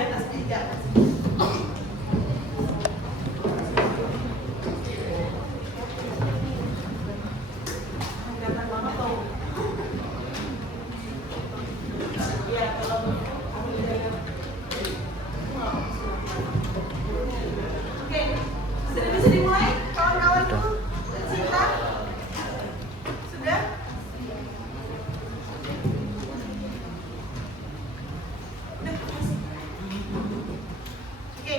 atas meja. Kelihatan banget tuh. Iya, kalau oke, sudah bisa dimulai kawan-kawanku tercinta? Sudah? Udah, masih. Oke.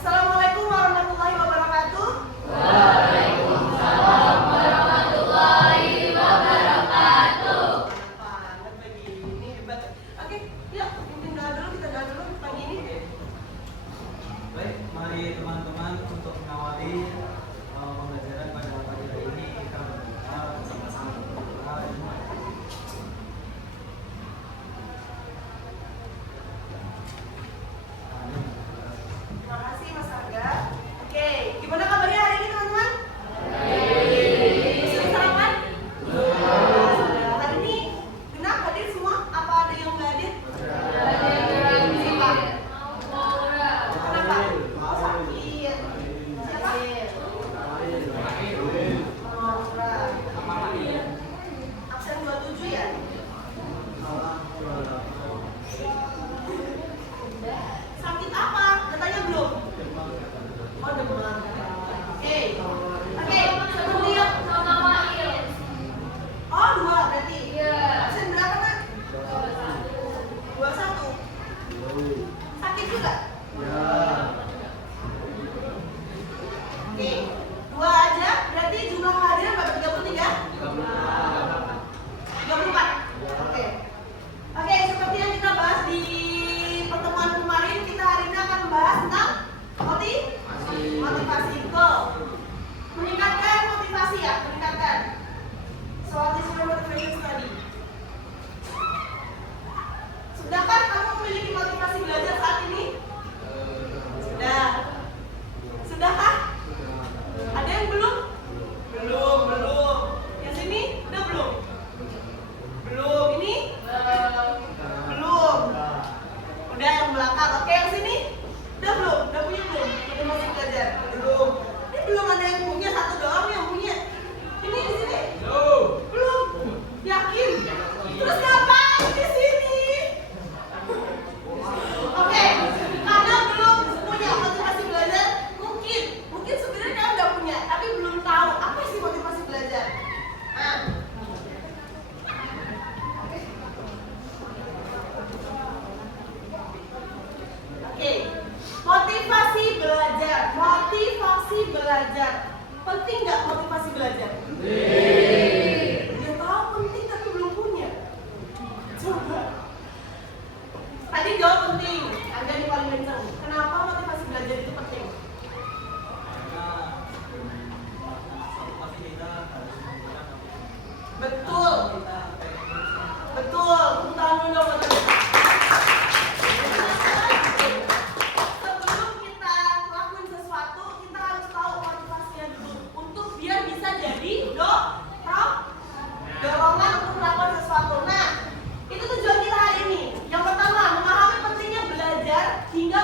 Assalamualaikum warahmatullahi wabarakatuh. Waalaikumsalam warahmatullahi wabarakatuh. Banget pagi ini hebat. Oke, yuk mungkin kita doa dulu pagi ini. Baik, mari teman-teman untuk mengawali pembelajaran pada pagi hari ini kita berdoa bersama-sama berdoa. Terima kasih Mas Arga. Oke, gimana kabarnya hari ini teman-teman? Sudah sarapan? Sudah. Hari ini genap hadir semua? Apa ada yang nggak hadir? Siapa? Kenapa? Oh, sakit. Siapa? Maura. Absen 27 ya? Sakit apa? Katanya belum? Oh, demam. Oke. Oke, sebelum lihat. Oh, 2 berarti. Absen berapa, Nak? 21. Sakit juga? Oke, 2 aja. Berarti jumlah hadirin berapa? 33? 34. Oke. Oke, seperti yang kita bahas di pertemuan kemarin, kita hari ini akan membahas tentang motivasi. Betul. Meningkatkan motivasi ya, meningkatkan. So, this is your motivation study. Sudahkah kamu memiliki motivasi belajar saat ini? Sudah. Sudahkah? Ada yang belum? Belum. Yang sini udah belum? Belum. Ini? Belum. Udah yang belakang. Oke, yang sini? Udah belum? Udah punya belum? Udah masih belajar? Belum. Ini belum ada yang punya, satu doang yang punya. Ini di sini? Belum. Yakin? Terus ngapain di sini? Oke, karena belum punya motivasi belajar, mungkin sebenarnya kamu udah punya, tapi belum tahu apa sih motivasi belajar. Nah, oke, motivasi belajar. Penting nggak motivasi belajar? Dia tahu penting tapi belum punya. Coba. Tadi jawab penting, Anda yang paling kenceng. Kenapa motivasi belajar itu penting? Betul. Tepuk tangan dulu dong buat teman-teman. Sebelum kita lakuin sesuatu, kita harus tahu motivasinya dulu untuk biar bisa jadi dorongan untuk melakukan sesuatu. Nah, itu tujuan kita hari ini. Yang pertama, memahami pentingnya belajar hingga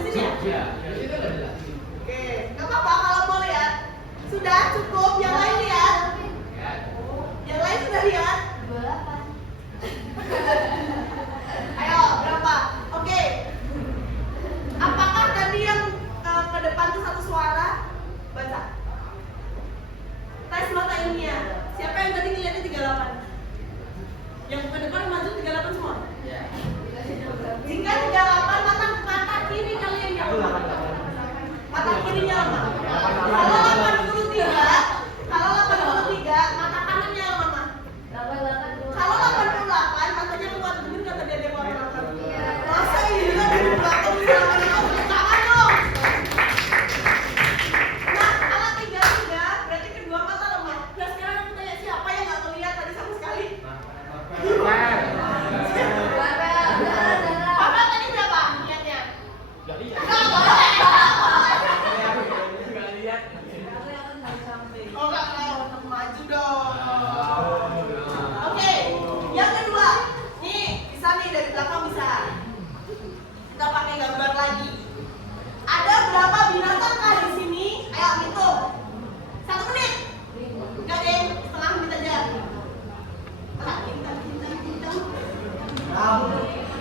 di sini ya? Iya. Oke, nggak apa-apa kalau mau lihat. Sudah cukup, yang lain lihat. Yang lain sudah lihat. 28. Ayo, berapa? Oke. Apakah tadi yang ke depan itu satu suara? Baca. Tes mata ilmiah. Siapa yang tadi ngeliatnya 38? Yang ke depan maju 38 semua? Jika 38 mata kiri kalian yang lemah. Mata kirinya lemah. Kalau 83 mata kanannya yang lemah. Kalau 88 matanya kuat, bener kata dia Dewa. Masa iya kan di belakang bisa lama-lama tangan dong. Nah, kalau 33 berarti kedua mata lemah. Nah, sekarang aku tanya siapa yang nggak ngeliat tadi sama sekali? Papa tadi berapa lihatnya? Nggak boleh. Oh nggak mau maju dong. Oke, yang kedua, nih bisa nih dari belakang bisa. Kita pakai gambar lagi. Ada berapa binatang kah di sini? Ayo hitung. 1 menit. Enggak deh, setengah menit aja.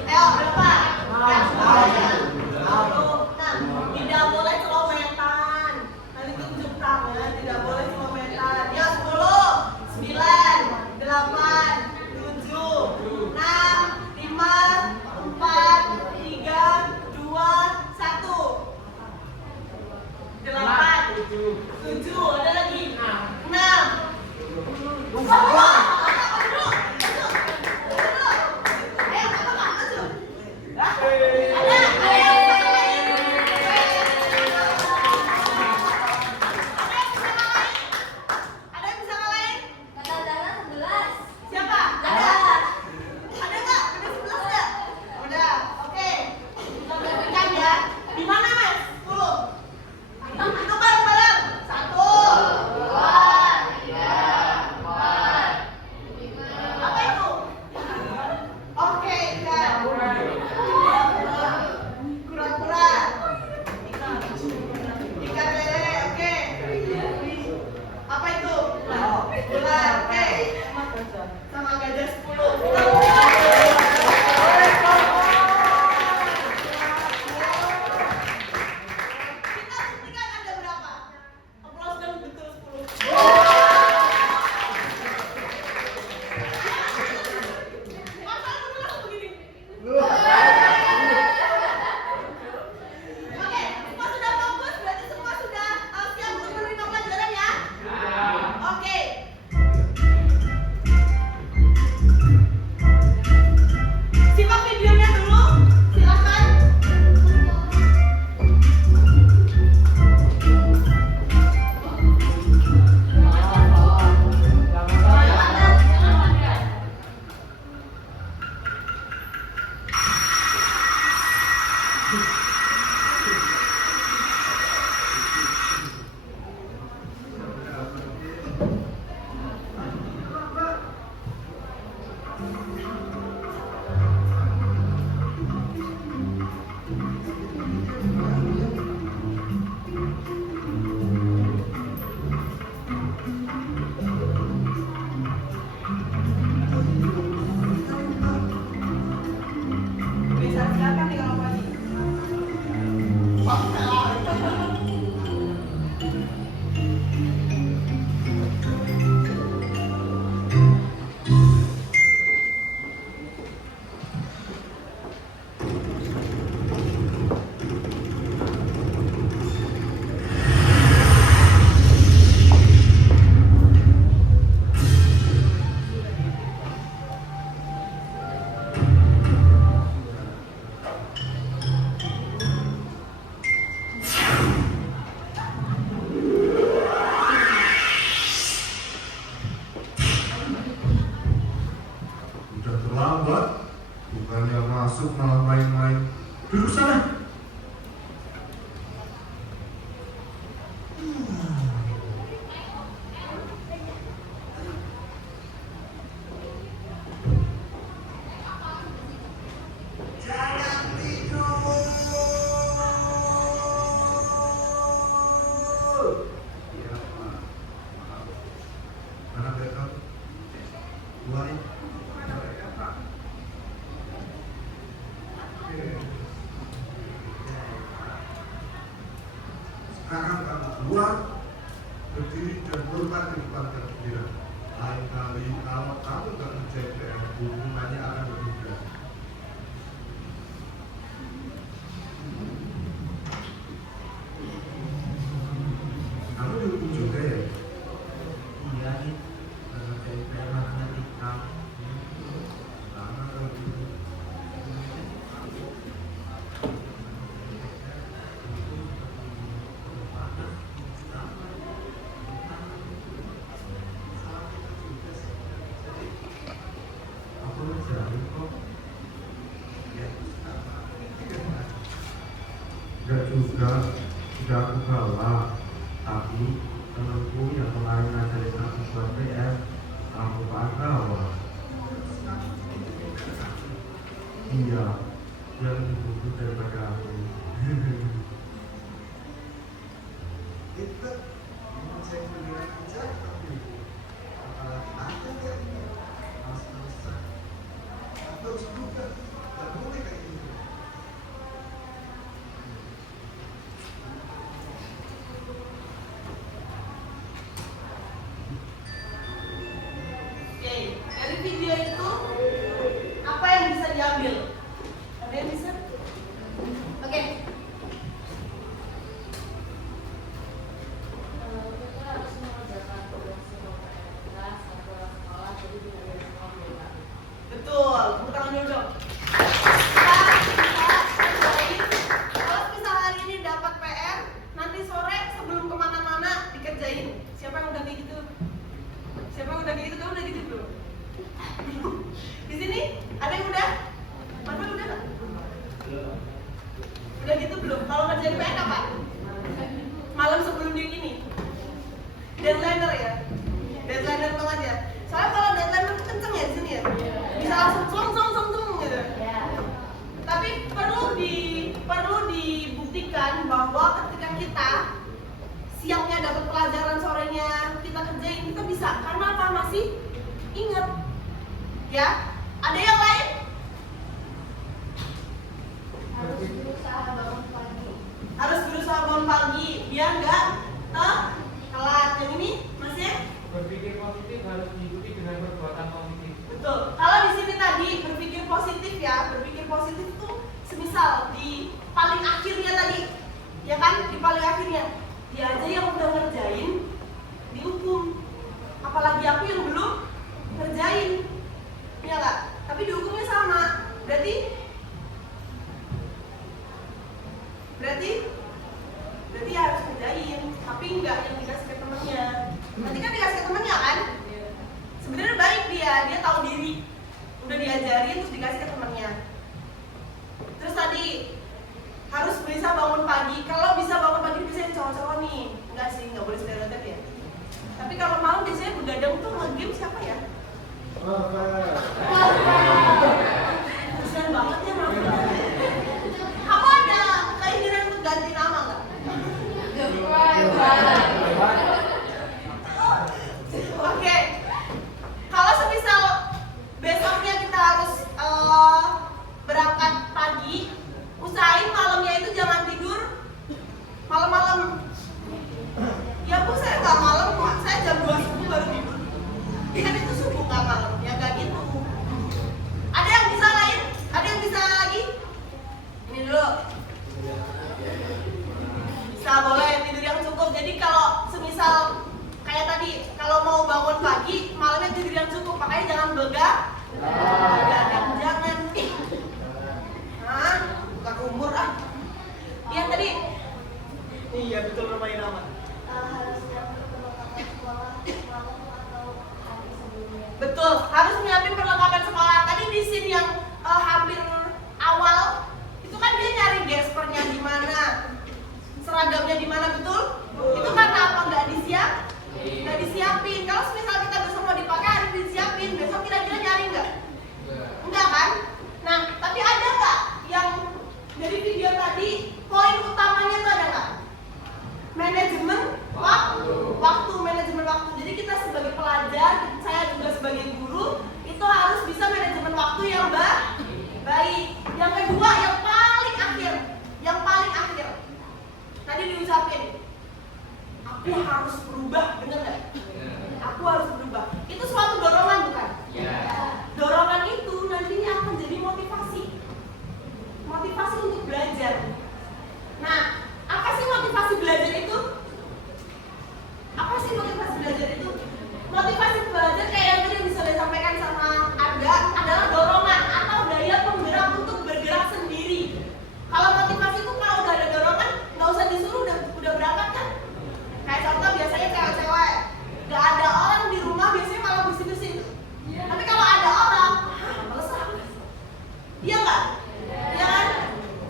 Ayo berapa? Tidak boleh celometan. Nanti tunjuk tangan, tidak boleh celometan. Ya 10, 9, 8, 7, 6, 5, 4, 3, 2, 1. 8, 7, ada lagi 6. Sekarang kamu keluar, berdiri dan hormat di depan pimpinan. Lain kali kalau kamu nggak menjadi PR, hukumannya akan lebih berat. Kamu dihukum juga ya? Iya nih, karena saya PR matematika. Sama kalau gitu. Aku ngejarin kok. Enggak juga, sudah aku bawa. Tapi temanku yang kemarin ngajarin aku buat PR, aku bawa. Iya, dia lebih buku daripada aku. Itu saya beneran aja, tapi apalagi ada yang mas-masan atau juga nggak boleh kayak gitu. Oke, dari video itu apa yang bisa diambil? Ada yang bisa? Oke. Kita harus mengerjakan tugas sekolah, sekolah, jadi tidak ada sekolah bebas. Betul, tepuk tangan dulu dong. Kita kerjain. Kalau misal hari ini dapat PR, nanti sore sebelum kemana-mana dikerjain. Siapa yang udah kayak gitu? Siapa yang udah kayak gitu? Kamu udah gitu belum? Di sini ada yang udah? Mana udah nggak? Udah gitu belum? Kalau ngerjain PR apa? Malam sebelum dia gini. Deadliner ya? Deadliner banget ya? Soalnya kalau deadliner tuh kenceng ya di sini ya? Bisa langsung song gitu. Tapi perlu dibuktikan bahwa ketika kita siangnya dapat pelajaran, sorenya kita kerjain, kita bisa. Karena apa? Masih ingat. Ya? Ada yang lain? Harus berusaha bangun pagi. Harus berusaha bangun pagi biar nggak telat. Yang ini Mas ya? Berpikir positif harus diikuti dengan perbuatan positif. Betul. Kalau di sini tadi berpikir positif ya, berpikir positif tuh semisal di paling akhirnya tadi, ya kan? Di paling akhirnya dia aja yang udah ngerjain dihukum, apalagi aku yang belum ngerjain, ya nggak? Tapi dihukumnya sama, berarti ya harus ngerjain, tapi nggak yang dikasih ke temennya. Nanti kan dikasih ke temennya kan? Sebenarnya baik dia tahu diri, udah diajarin terus dikasih ke temennya. Terus tadi harus bisa bangun pagi. Kalau bisa bangun pagi biasanya cowok-cowok nih, enggak sih, nggak boleh stereotip ya. Tapi kalau malam biasanya begadang tuh nge-game siapa ya? Kasian banget ya namanya. Kamu ada keinginan untuk ganti nama nggak? Oke. Kalau semisal besoknya kita harus berangkat pagi, usahain malamnya itu jangan tidur malam-malam. Ya Bu, saya nggak malam, saya jam 2 subuh baru tidur. Kan itu subuh nggak malam, ya nggak gitu. Ada yang bisa lain? Ada yang bisa lagi? Ini dulu. Bisa, boleh tidur yang cukup. Jadi kalau semisal kayak tadi, kalau mau bangun pagi, malamnya tidur yang cukup. Makanya jangan begadang, jangan. Bukan umur ah. Iya tadi. Iya betul, lumayan aman. Harus siapin perlengkapan sekolah malam atau hari sebelumnya. Betul, harus nyiapin perlengkapan sekolah. Tadi di scene yang hampir awal itu kan dia nyari gespernya di mana, seragamnya di mana, betul? Itu karena apa? Nggak disiapin. Kalau misal kita besok mau dipakai, harus disiapin. Besok kira-kira nyari nggak? Enggak kan? Nah, tapi ada nggak yang dari video tadi poin utamanya itu ada nggak? Manajemen waktu. Jadi kita sebagai pelajar, saya juga sebagai guru, itu harus bisa manajemen waktu yang baik. Yang kedua, yang paling akhir. Tadi diucapin, aku harus berubah, bener nggak? Aku harus berubah. Itu suatu dorongan bukan? Dorongan itu nantinya akan jadi motivasi. Motivasi untuk belajar. Nah, apa sih motivasi belajar itu? Apa sih motivasi belajar itu? Motivasi belajar kayak yang tadi bisa disampaikan sama Arga adalah dorongan atau daya penggerak untuk bergerak sendiri. Kalau motivasi itu kalau udah ada dorongan, nggak usah disuruh udah berangkat kan? Kayak contoh biasanya cewek-cewek, nggak ada orang di rumah biasanya malah bersih-bersih. Tapi kalau ada orang, males ah. Iya nggak? Iya kan?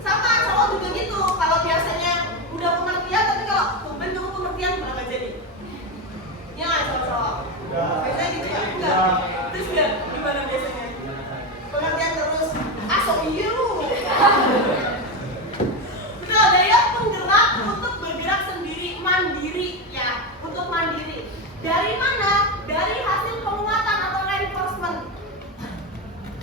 Sama cowok juga gitu. Kalau biasanya udah pengertian, tapi kalau tumben kamu pengertian malah nggak jadi. Iya nggak cowok-cowok? Biasanya gitu ya? Enggak. Terus enggak? Gimana biasanya? Pengertian terus. Ah so iya lu. Betul, daya penggerak untuk bergerak sendiri, mandiri ya, untuk mandiri. Dari mana? Dari hasil penguatan atau reinforcement.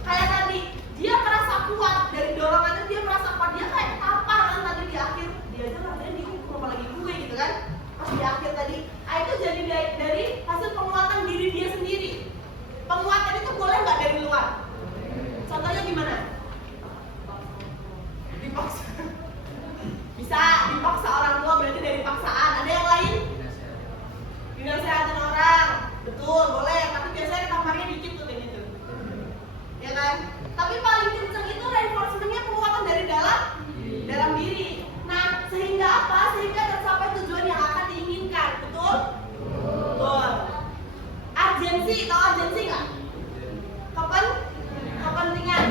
Kayak tadi, dia merasa kuat dari dorongannya, dia merasa kuat, dia kayak tapar kan tadi di akhir, dia aja rasanya dihukum apalagi gue gitu kan, pas di akhir tadi. Nah, itu jadi dari hasil penguatan diri dia sendiri. Penguatan itu boleh nggak dari luar? Contohnya gimana? Dipaksa. Bisa dipaksa orang tua, berarti dari paksaan. Ada yang lain? Dinasehatin orang, betul, boleh. Tapi biasanya ketamparannya dikit tuh kayak gitu, ya kan? Tapi paling kenceng itu reinforcementnya penguatan dari dalam diri. Nah, sehingga apa? Sehingga tercapai tujuan yang akan diinginkan, betul? Betul. Urgensi, tahu urgensi nggak? Kepentingan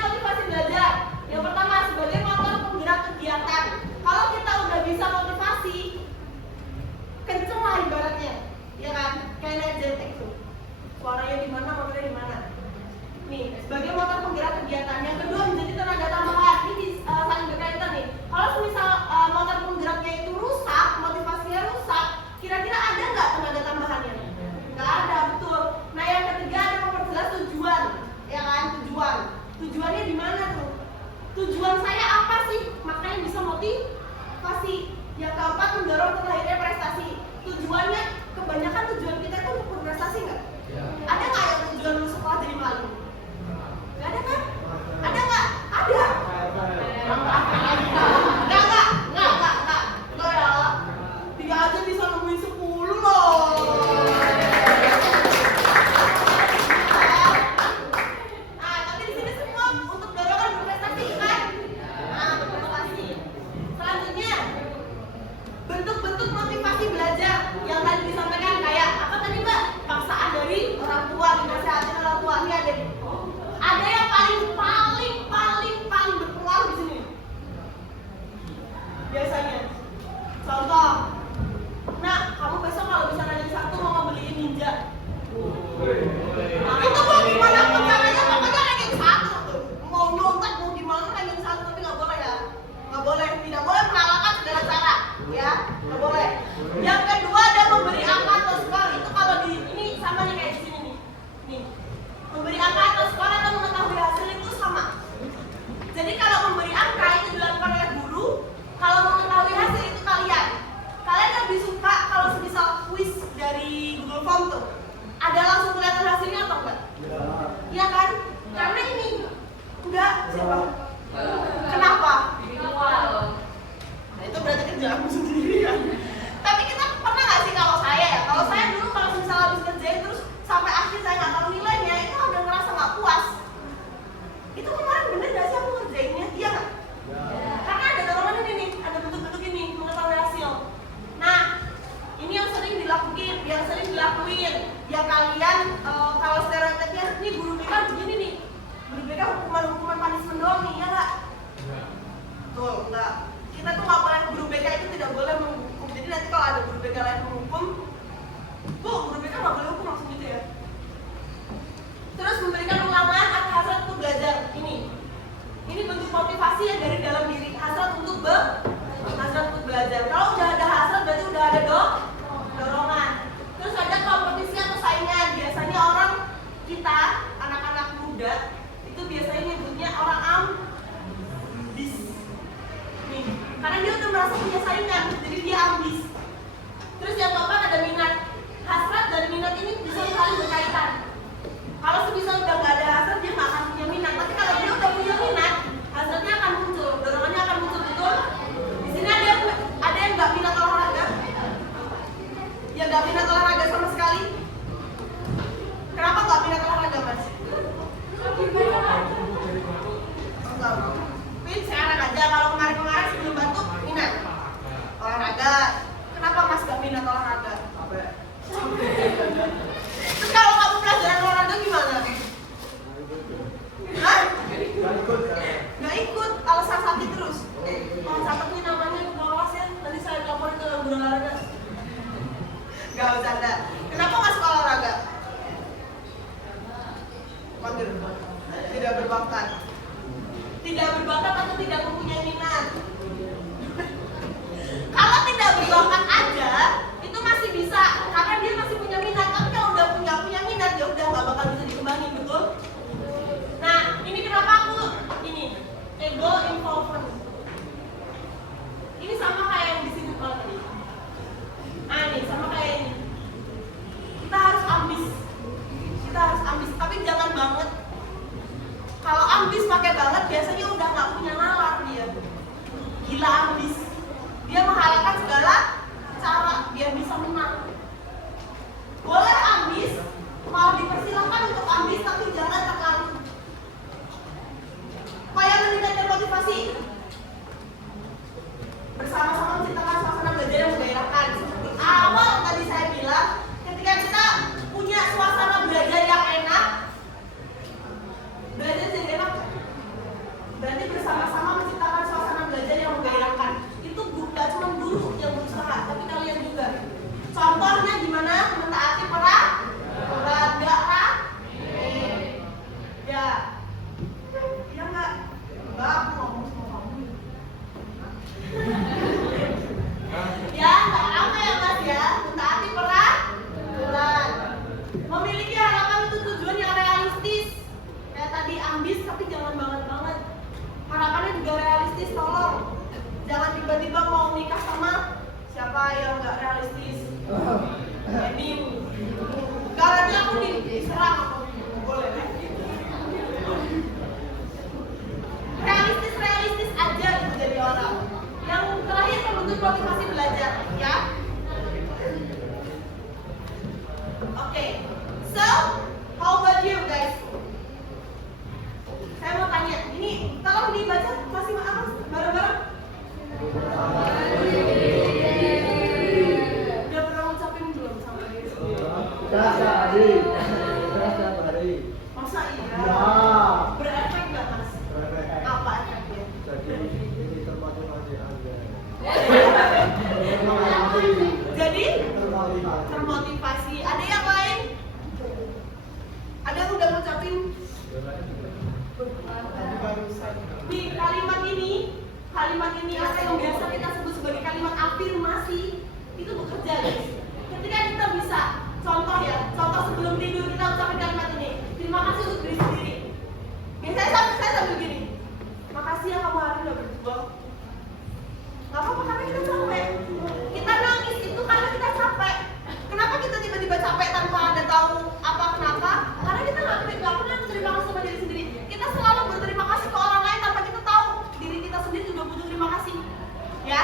motivasi belajar. Yang pertama sebagai motor penggerak kegiatan. Kalau kita udah bisa motivasi, kenceng lah ibaratnya, ya kan? Kayak naik jetpack tuh. Suaranya di mana, motornya di mana. Nih, sebagai motor penggerak kegiatan. Yang kedua menjadi tenaga tambahan. Ini saling berkaitan nih. Kalau misal motor penggeraknya itu rusak, motivasinya rusak, kira-kira ada nggak tenaga tambahannya? Nggak ada, betul. Nah, yang ketiga ada memperjelas tujuan, ya kan? Tujuannya di mana tuh? Tujuan saya apa sih? Makanya bisa motivasi. Yang keempat mendorong terlahirnya prestasi. Tujuannya, kebanyakan tujuan kita itu untuk berprestasi nggak? Ada nggak yang tujuan lu sekolah jadi maling? Nggak ada kan? Ada nggak? Ada. Nggak ya. 3 aja bisa nemuin 10 loh. Nah, tapi di sini semua untuk dorongan berprestasi kan? Nah, berprestasi. Selanjutnya, bentuk-bentuk motivasi belajar yang tadi disampaikan kayak apa tadi Mbak? Paksaan dari orang tua, dinasehatin orang tua. Ini ada nih. Ada yang paling berpengaruh di sini. Biasanya. Contoh. Nah, kamu besok kalau bisa ranking 1 mau ngebeliin ninja. Nah, itu mau gimana pun caranya, pokoknya ranking 1 tuh. Mau nyontek mau gimana ranking 1, tapi nggak boleh ya. Nggak boleh, tidak boleh mengalahkan segala cara, ya. Nggak boleh. Yang kedua ada memberi angka atau skor. Itu kalau di ini sama nih kayak di sini nih. Nih. Memberi angka atau skor atau mengetahui hasil itu sama. Jadi kalau memberi angka itu dilakukan oleh guru, kalau mengetahui hasil itu kalian. Kalian lebih suka kalau semisal kuis dari Google Form tuh, ada langsung kelihatan hasilnya atau enggak? Iya kan? Karena ini enggak. Siapa? Kenapa? Nah, itu berarti kerjaan aku sendiri kan. Tapi kita pernah nggak sih kalau saya dulu kalau misal habis kerjain terus sampai akhir saya nggak tahu nilainya, itu udah ngerasa nggak puas. Itu kemarin bener nggak sih aku ngerjainnya? Iya nggak? Karena ada dorongan ini nih, ada bentuk-bentuk ini mengetahui hasil. Nah, ini yang sering dilakuin, ya kalian kalau stereotipnya nih guru BK begini nih, guru BK hukuman punishment doang nih, ya nggak? Betul, enggak. Kita tuh nggak boleh, guru BK itu tidak boleh menghukum. Jadi nanti kalau ada guru BK lain menghukum, guru BK nggak boleh hukum langsung gitu ya. Terus memberikan ulangan atau hasrat untuk belajar. Ini bentuk motivasi yang dari dalam diri, hasrat untuk belajar. Kalau udah ada hasrat berarti udah ada dorongan. Terus ada kompetisi atau saingan. Biasanya orang kita, anak-anak muda itu biasanya nyebutnya orang ambis. Nih, karena dia udah merasa punya saingan, jadi dia ambis. Terus yang minat olahraga? Terus kalau kamu pelajaran olahraga gimana? Hah? Nggak ikut, alasan sakit terus. Oh, catat nih namanya ke bawah ya, nanti saya laporin ke guru olahraga. Gak bercanda. Kenapa nggak suka olahraga? Mager. Tidak berbakat. Tidak berbakat atau tidak mempunyai minat? Kalau tidak berbakat aja, itu masih bisa, karena dia masih punya minat. Tapi kalau udah punya minat, ya udah nggak bakal bisa dikembangin, betul? Nah, ini kenapa aku ini ego involvement. Ini sama kayak yang di sini kalau tadi. Nah, ini sama kayak ini. Kita harus ambis. Kita harus ambis, tapi jangan banget. Kalau ambis pakai banget, biasanya udah nggak punya nalar dia. Gila ambis. Dia menghalalkan segala cara biar bisa menang. Boleh ambis, mau dipersilakan untuk ambis, tapi jangan terlalu. Supaya meningkatkan motivasi. Bersama-sama menciptakan suasana belajar yang menggairahkan. Seperti awal tadi saya bilang, ketika kita punya suasana belajar yang enak, belajar jadi enak. Berarti bersama-sama menciptakan suasana belajar yang menggairahkan. Itu bukan cuma guru yang berusaha, tapi kalian juga. Contohnya gimana? Mentaati peraturan, ya. Ya enggak? Enggak, aku ngomong sama kamu. Ya, enggak apa ya Mas ya? Mentaati peraturan. Memiliki harapan untuk tujuan yang realistis. Kayak tadi ambis, tapi jangan banget. Harapannya juga realistis, tolong. Jangan tiba-tiba mau nikah sama siapa yang nggak realistis. Ini garanti aku diserang aku. Boleh kan? Realistis aja gitu jadi orang. Yang terakhir membentuk motivasi belajar, ya. Oke. So, how about you guys? Saya mau tanya, ini tolong dibaca masih apa bareng-bareng? Udah pernah ngucapin belum sama dia? Masa iya? Ya. Berefek nggak Mas? Berefek. Apa efeknya? Jadi termotivasi. Ada yang lain? Ada yang udah ngucapin? Di kalimat ini apa yang biasa kita sebut sebagai kalimat afirmasi itu bekerja guys. Ketika kita bisa, contoh sebelum tidur kita ucapin kalimat ini, terima kasih untuk diri sendiri. Biasanya saya sambil gini, makasih ya kamu hari udah berjuang. Gak apa-apa karena kita capek. Kita nangis itu karena kita capek. Kenapa kita tiba-tiba capek tanpa ada tahu apa kenapa? Karena kita nggak pernah berterima kasih sama diri sendiri. Kita selalu berterima kasih ke orang lain tanpa kita tahu diri kita sendiri juga butuh terima kasih. Ya.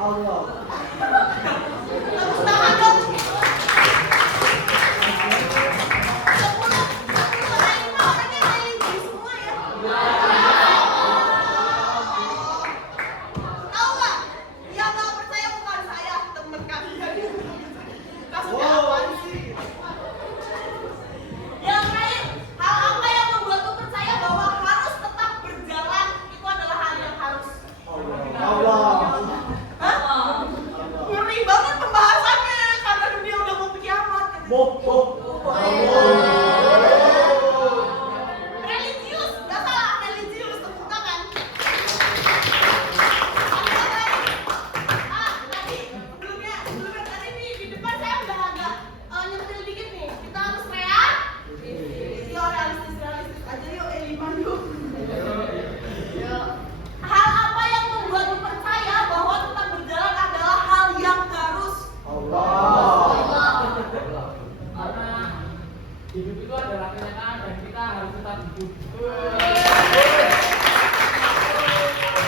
Allah. Tepuk tangan dong. 10 orangnya religi semua ya. Tahu nggak? Yang nggak percaya bukan saya, teman kalian. Kasusnya apaan sih? Yang lain, hal apa yang membuatku percaya bahwa harus tetap berjalan itu adalah hal yang harus. Allah. Hah? Ngeri banget pembahasannya karena dunia udah mau kiamat. Gitu. Religius, nggak salah, religius, tepuk tangan. Tadi sebelumnya tadi di depan saya udah agak nyentil dikit nih. Kita harus realistis aja yuk, Eliman yuk. Hal apa yang membuatmu percaya bahwa tetap berjalan adalah hal yang harus? Karena hidup itu adalah kenyataan dan kita harus tetap hidup.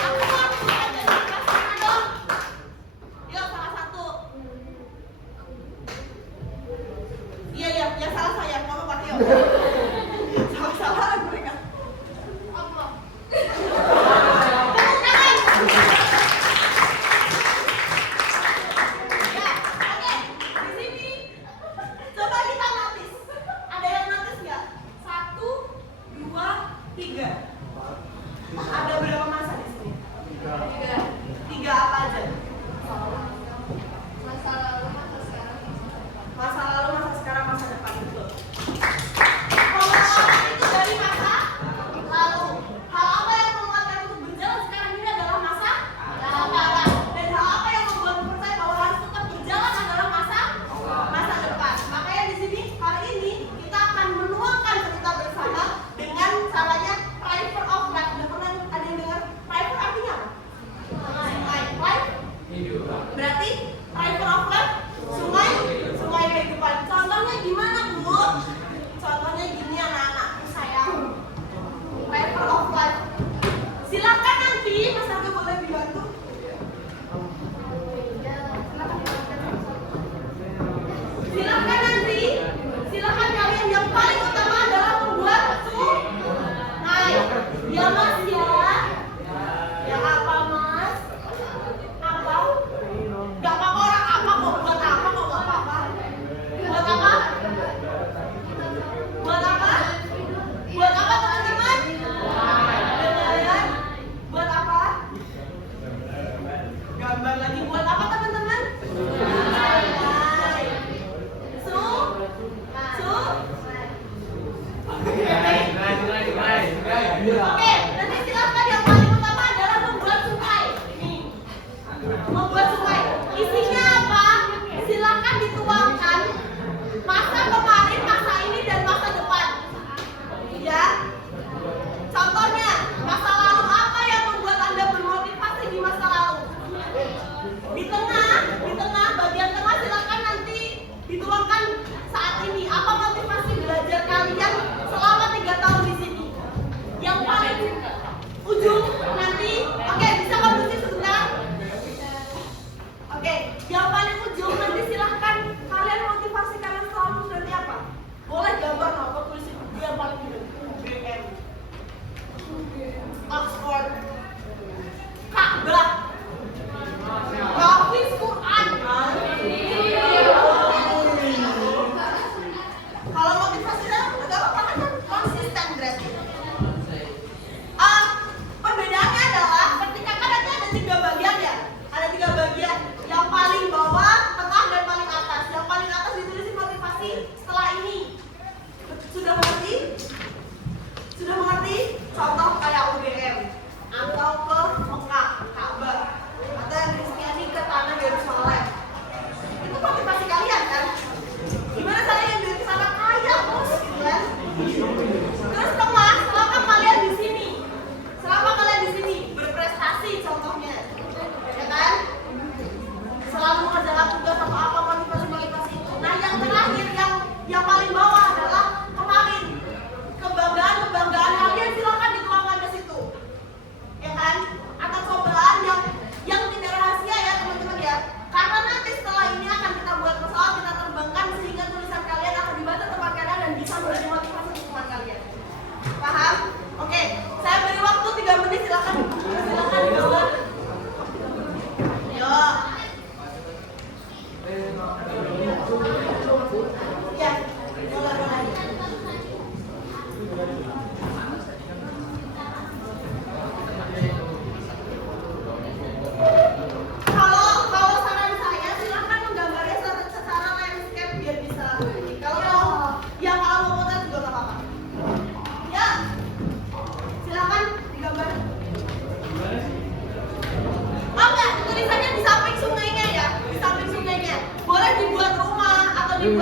Aku mau ada dikasih dong. Yuk, salah satu. Iya, yang salah saya, kamu pakai yuk. Salah-salahan mereka. Allah. Tepuk tangan. Ya, oke. Di sini coba kita notice. Ada yang notice nggak? 1, 2, 3. Ada berapa masa di sini? 3 apa aja? Masa lalu, masa sekarang, Masa lalu, masa sekarang, masa depan, betul. Pengalaman itu dari masa lalu. Hal apa yang menguatkan untuk berjalan sekarang ini adalah masa sekarang. Dan hal apa yang membuat percaya bahwa harus tetap berjalan adalah masa depan. Makanya di sini hari ini kita akan menuangkan cerita bersama dengan caranya river of life. Udah pernah ada yang dengar river artinya apa? Sungai. Life berarti river of life, sungai kehidupan. Contohnya gimana, Bu? Contohnya gini anak-anakku sayang. River of life. Silakan nanti Mas Arga boleh dibantu. Silakan nanti. Silakan kalian yang paling utama adalah membuat sungai. Ya Mas ya. Ya apa Mas? Apa? Gak apa-apa orang apa kok, buat apa kok, gak apa-apa. Buat apa? Buat apa? Buat apa teman-teman? Beneran? Buat apa? Gambar lagi, buat apa teman-teman? Oke, nanti silakan yang paling utama adalah membuat sungai. Nih, membuat sungai. Isinya apa? Silakan dituangkan masa kemarin, masa ini, dan masa depan. Ya. Contohnya, masa lalu apa yang membuat Anda bermotivasi di masa lalu? Di tengah, bagian tengah silakan nanti dituangkan saat ini. Apa motivasi belajar kalian selama 3 tahun di sini? Yang paling ujung nanti, oke, bisa kondusif sebentar? Oke, yang paling ujung nanti silahkan kalian motivasi kalian selalu nanti apa? Boleh gambar apa tulis itu yang paling ujung? BM, Oxford, Ka'bah, Hafiz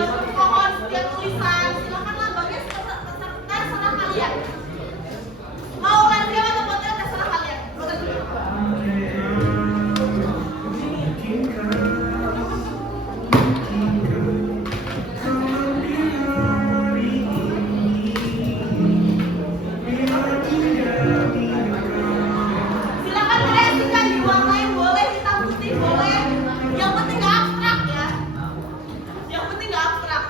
bentuk pohon setiap tulisan. Silakanlah bagian terserah kalian. Mau landscape atau potret terserah kalian. Potret dulu. Silakan kreasikan diwarnain, boleh hitam putih, boleh. Yang penting nggak abstrak ya. Yang penting nggak abstrak.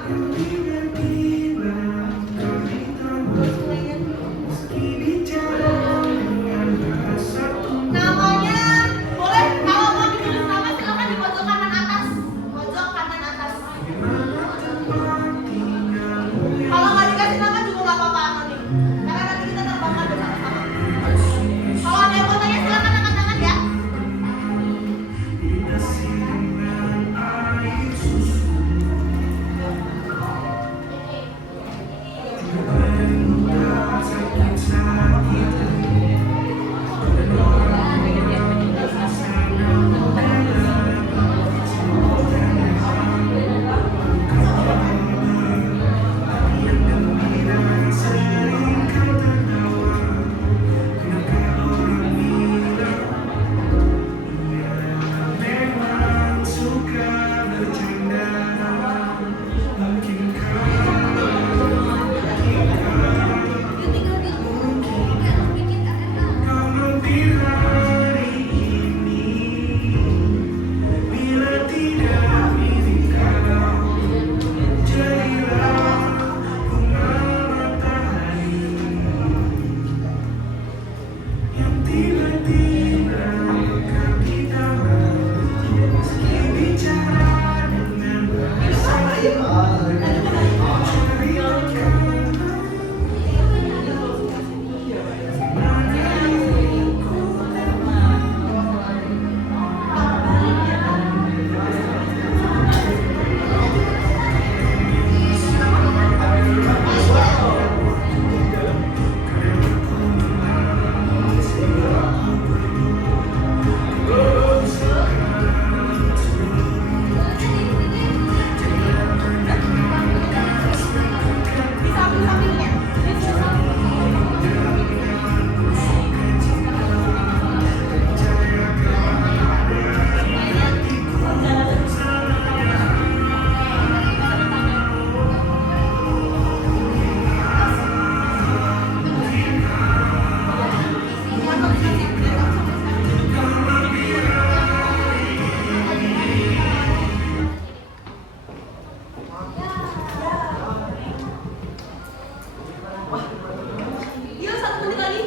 Namanya boleh, kalau mau ditulis nama silakan di pojok kanan atas. Pojok kanan atas. Kalau nggak dikasih nama juga nggak apa-apa anonim. Karena nanti kita terbangkan bersama-sama. Kalau ada yang mau tanya silakan angkat tangan ya. Yuk 1 menit lagi.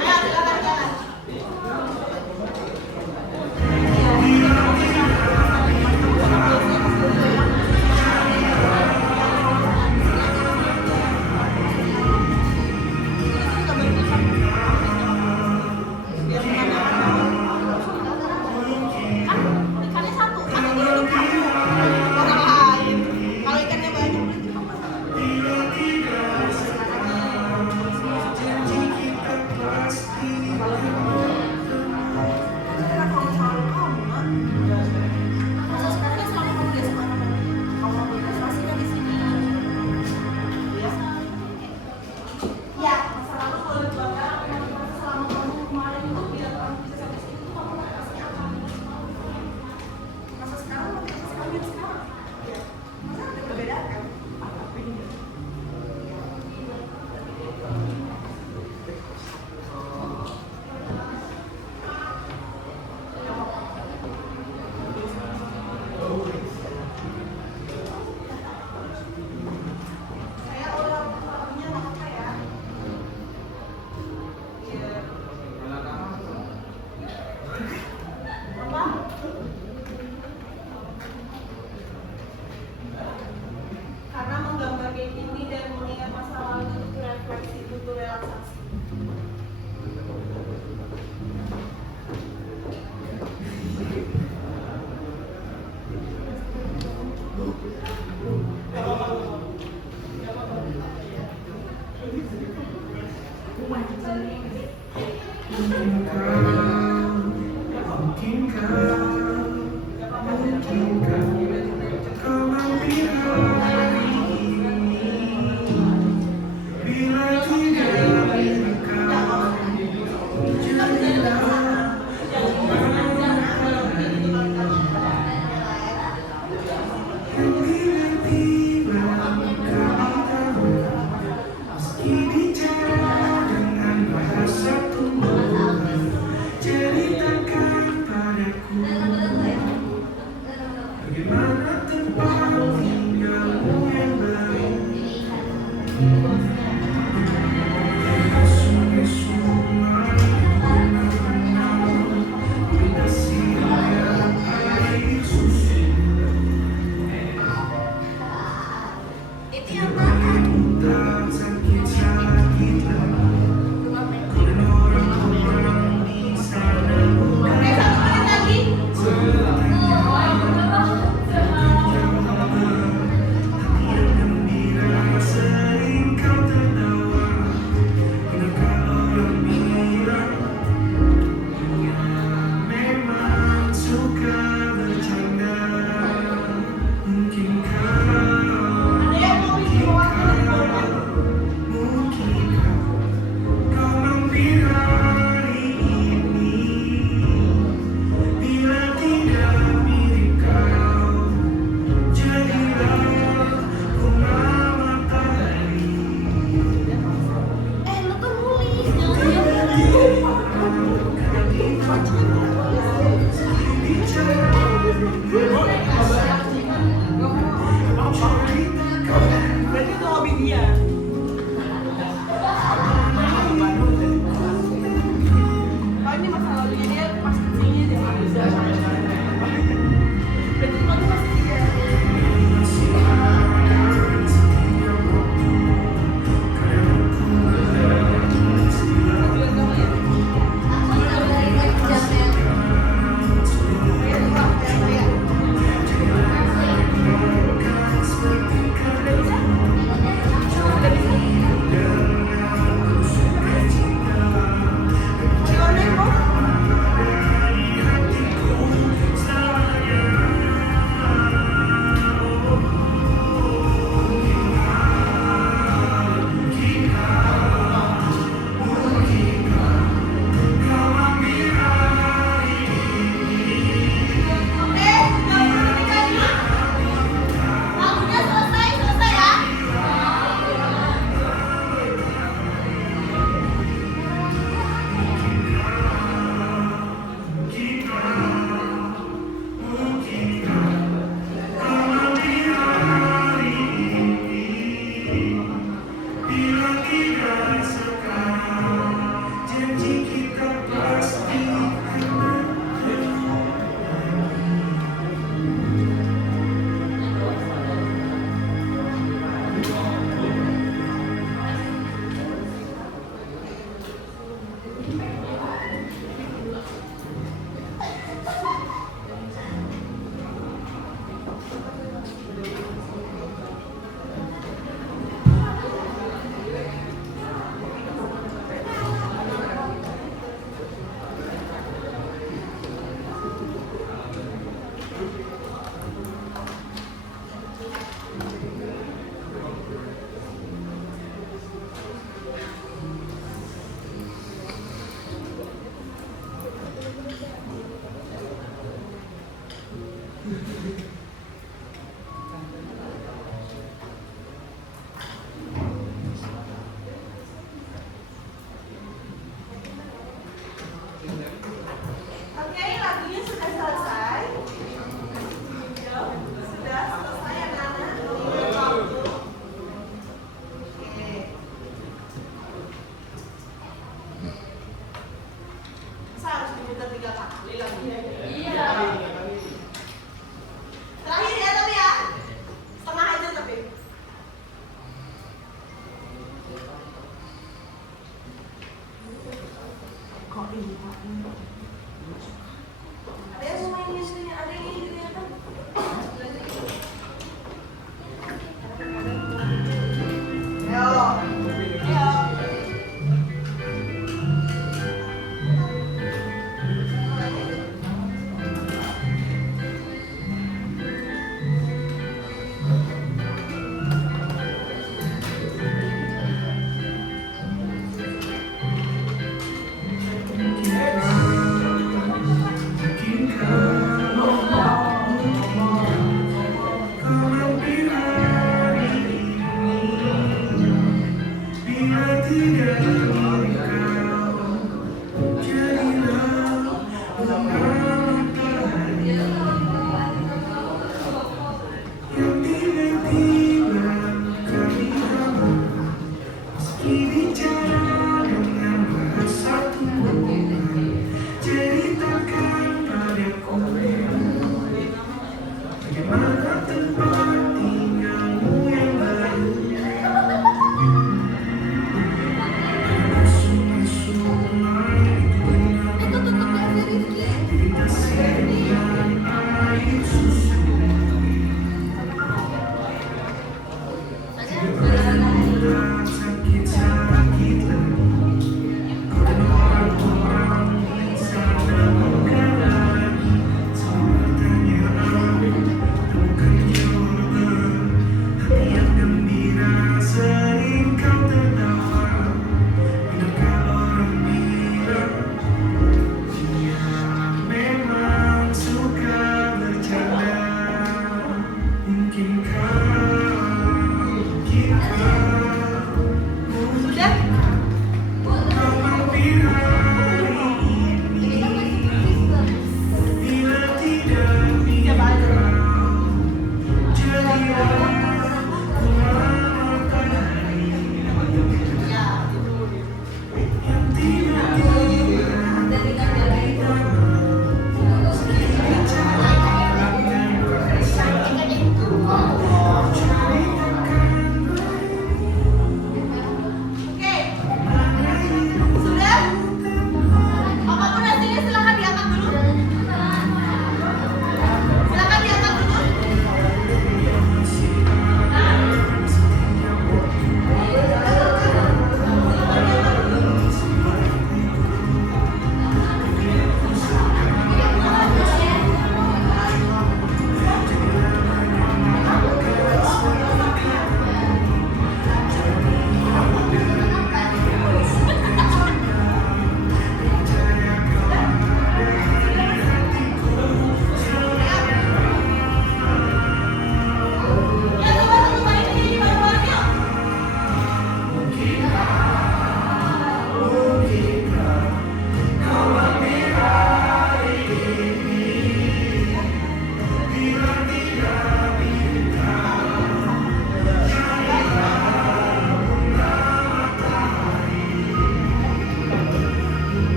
Ayo silakan jalan. Ikannya satu, atau orang lain. Kalau ikannya banyak ya, masa lalu boleh dibakar, selama kamu kemarin itu biar kamu bisa sampai sini tuh kamu mau kasih apa? Masa sekarang mau kasih sekarang sekarang? Ya, masa ada perbedaan kan? Saya udah punya apa ya? Apa? Karena menggambar kayak gini dan mengingat masa lalu itu butuh refleksi, butuh relaksasi. Berarti itu hobi dia. Oh ini masa lalunya dia pas kecilnya dia bisa. Berarti kamu masih tiga. Oke, lagunya sudah selesai. Sudah selesai anak-anak. Waktu. Oke. Saya harus diputar 3 kali lagi. Iya. Terakhir ya tapi ya. Setengah aja tapi. Kok ini? Ada yang mau main sini, ada yang ini gitu ya kan? Ayo. Ayo.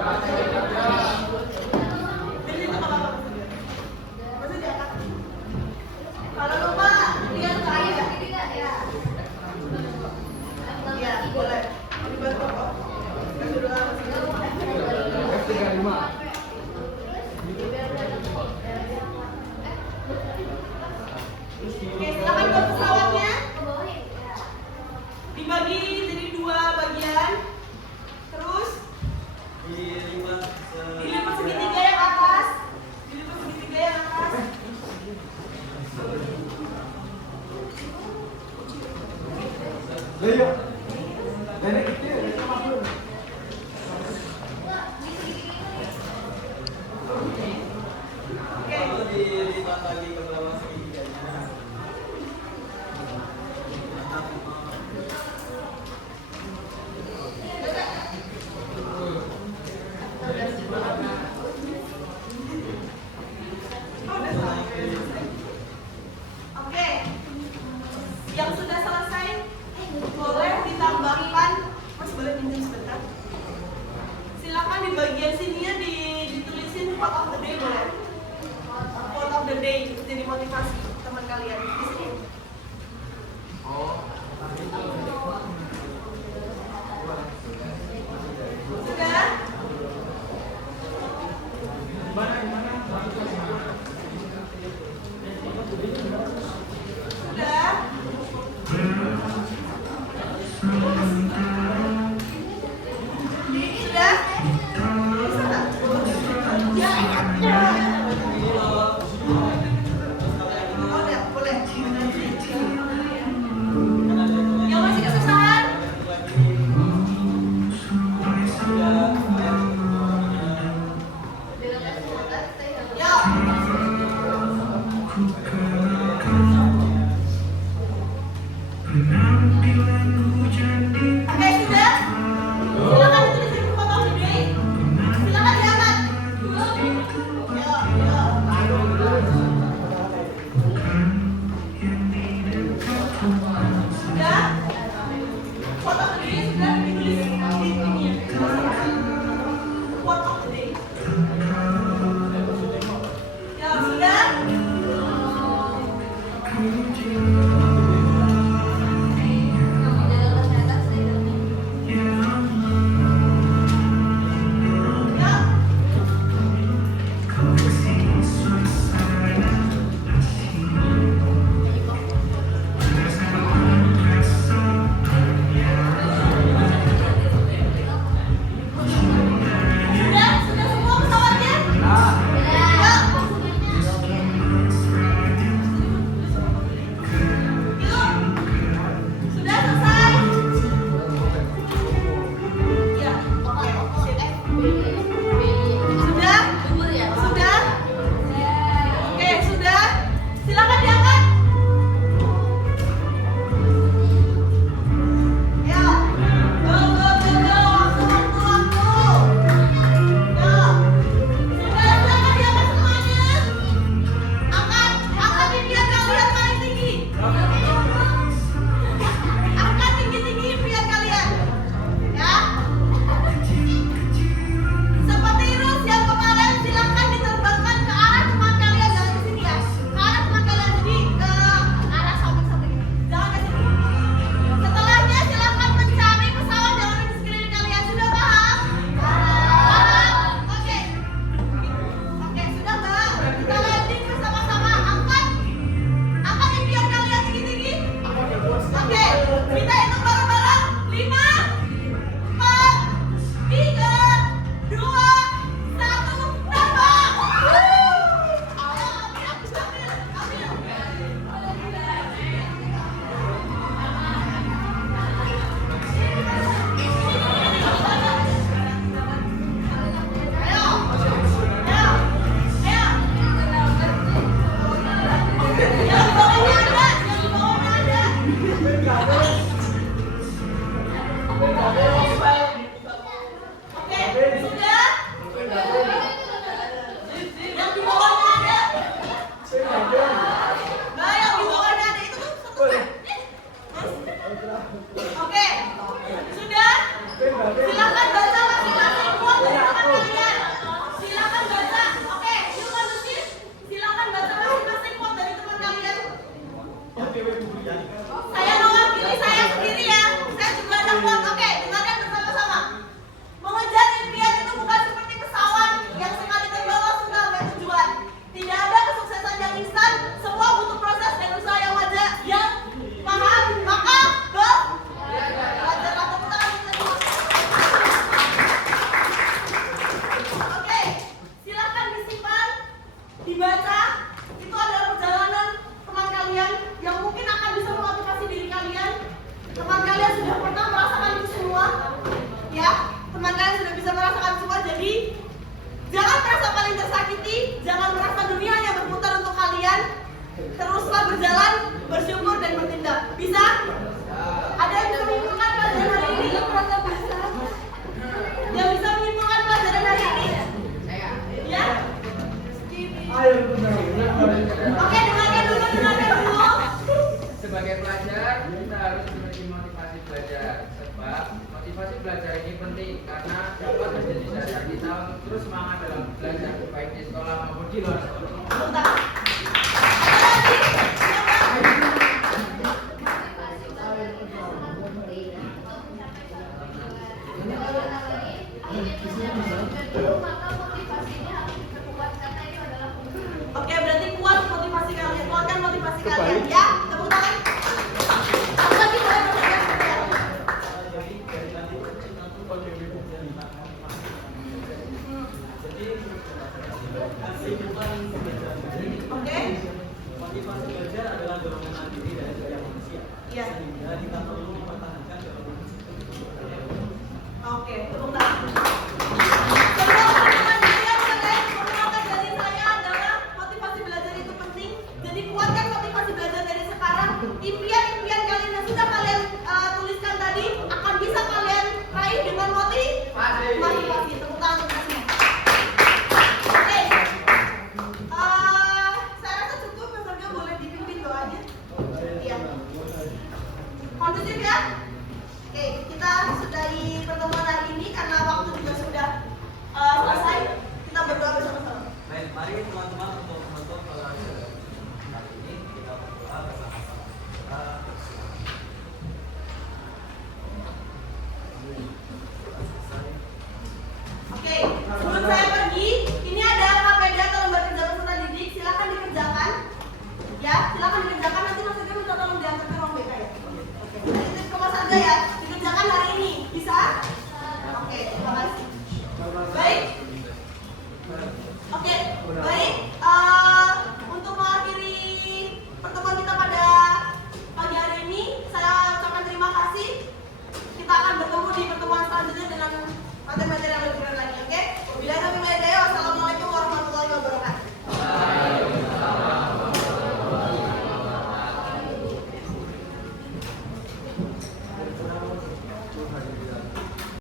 Jadi itu apa-apa. Masih diangkat. Kalau lupa, lihat ke ayah. Iya, boleh. Dibantu kok. Bantu doang. F35. Oke, silakan buat pesawatnya. Dibagi jadi 2 bagian. Terus Dilipat dilipat segitiga yang atas. Dilipat segitiga yang atas. Ayo. Nenek kecil, masuk. Oke. Lalu dilipat lagi ke bawah segitiganya. Oke. Yang sudah selesai boleh ditambahkan. Mas boleh pinjam sebentar. Silakan di bagian sininya ditulisin quote of the day boleh. Quote of the day itu jadi motivasi teman kalian di sini. Sudah? Sudah? Sudah? Bisa tak? Ya. Oh, udah, boleh. Yang masih kesusahan? Yuk. Oke, sudah? Silakan ditulisin quote of the day. agar kita terus semangat dalam belajar baik di sekolah maupun di luar sekolah. Tepuk tangan. Ada lagi? Oke, berarti kuat motivasi kalian, kuatkan motivasi kalian ya. Tepuk tangan. Satu lagi boleh bergerak ya. Jadi dari tadi kita tuh kontribusinya 5,5. Jadi kasih bukan belajar. Oke. Motivasi belajar adalah dorongan diri dari setiap manusia. Iya. Sehingga kita perlu mempertahankan dorongan itu. Oke, tepuk tangan. Semua teman-teman yang kalian mengenalkan dari saya adalah motivasi belajar itu penting. Jadi kuatkan motivasi belajar dari sekarang. Impian-impian kalian yang sudah kalian tuliskan tadi akan bisa kalian raih dengan motivasi. Tepuk tangan untuk kita semua. Oke. Saya rasa cukup, Mas Arga boleh dipimpin doanya. Iya. Kondusif ya. Oke, kita sudahi pertemuan hari ini karena waktu juga sudah selesai. Kita berdoa bersama-sama. Baik, mari teman-teman untuk menutup hari ini kita berdoa bersama-sama. Oke, sebelum saya pergi, ini ada KPD atau lembar kerja peserta didik, silakan dikerjakan. Ya, silakan dikerjakan. Nanti Mas Arga minta tolong diantar ke ruang BK ya. Oke, nanti ke Mas Arga ya.